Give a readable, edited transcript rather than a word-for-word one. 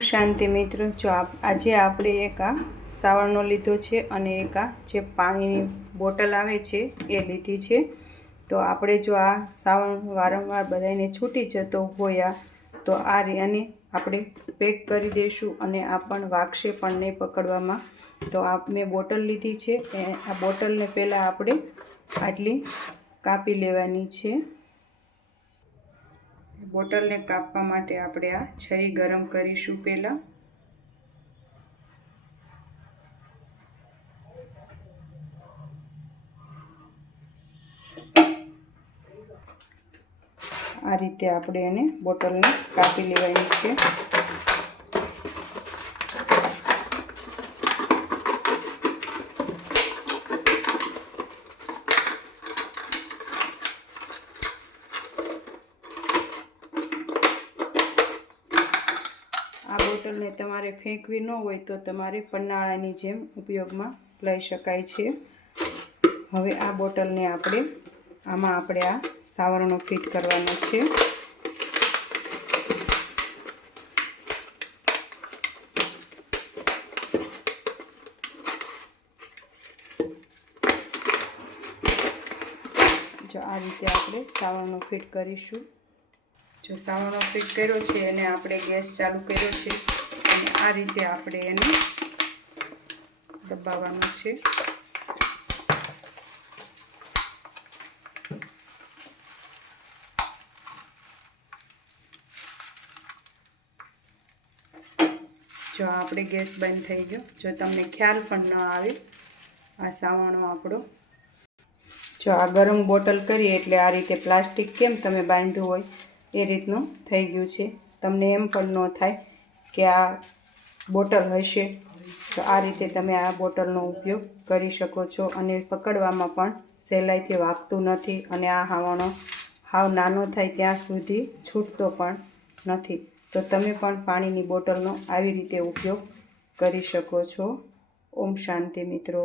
શાંતિ મિત્રો, જો આજે આપણે એક આ સાવરનો લીધો છે અને એક આ જે પાણીની બોટલ આવે છે એ લીધી છે। તો આપણે જો આ સાવણ વારંવાર બધાને છૂટી જતો હોય તો આ અને આપણે પેક કરી દઈશું અને આ પણ વાગશે પણ નહીં પકડવામાં। તો આ મેં બોટલ લીધી છે, આ બોટલને પહેલાં આપણે આટલી કાપી લેવાની છે। બોટલને કાપવા માટે આપણે આ છરી ગરમ કરીશું। પહેલાં આ રીતે આપણે એને બોટલને કાપી લેવાની છે। આ બોટલને તમારે ફેંકવી ન હોય તો તમારે પન્નાળાની જેમ ઉપયોગમાં લઈ શકાય છે। હવે આ બોટલને આમાં આપણે આ સાવરણો ફિટ કરવાનો છે। જો આ રીતે આપણે સાવરણો ફિટ કરીશું। જો સાવરણો ફિટ કર્યો છે અને આપણે ગેસ ચાલુ કર્યો છે અને આ રીતે આપણે એને દબાવવાનું છે। જો આપણે ગેસ બંધ થઈ ગયો, જો તમને ખ્યાલ પણ ન આવે આ સાવરણો આપણો, જો આ ગરમ બોટલ કરીએ એટલે આ રીતે પ્લાસ્ટિક કેમ તમે બાંધ્યું હોય એ રીતનું થઈ ગયું છે। તમને એમ પણ ન થાય કે આ બોટલ હશે, તો આ રીતે તમે આ બોટલનો ઉપયોગ કરી શકો છો અને પકડવામાં પણ સહેલાઈથી વાગતું નથી અને આ હાવણો હાવ નાનો થાય ત્યાં સુધી છૂટતો પણ નથી। તો તમે પણ પાણીની બોટલનો આવી રીતે ઉપયોગ કરી શકો છો। ઓમ શાંતિ મિત્રો।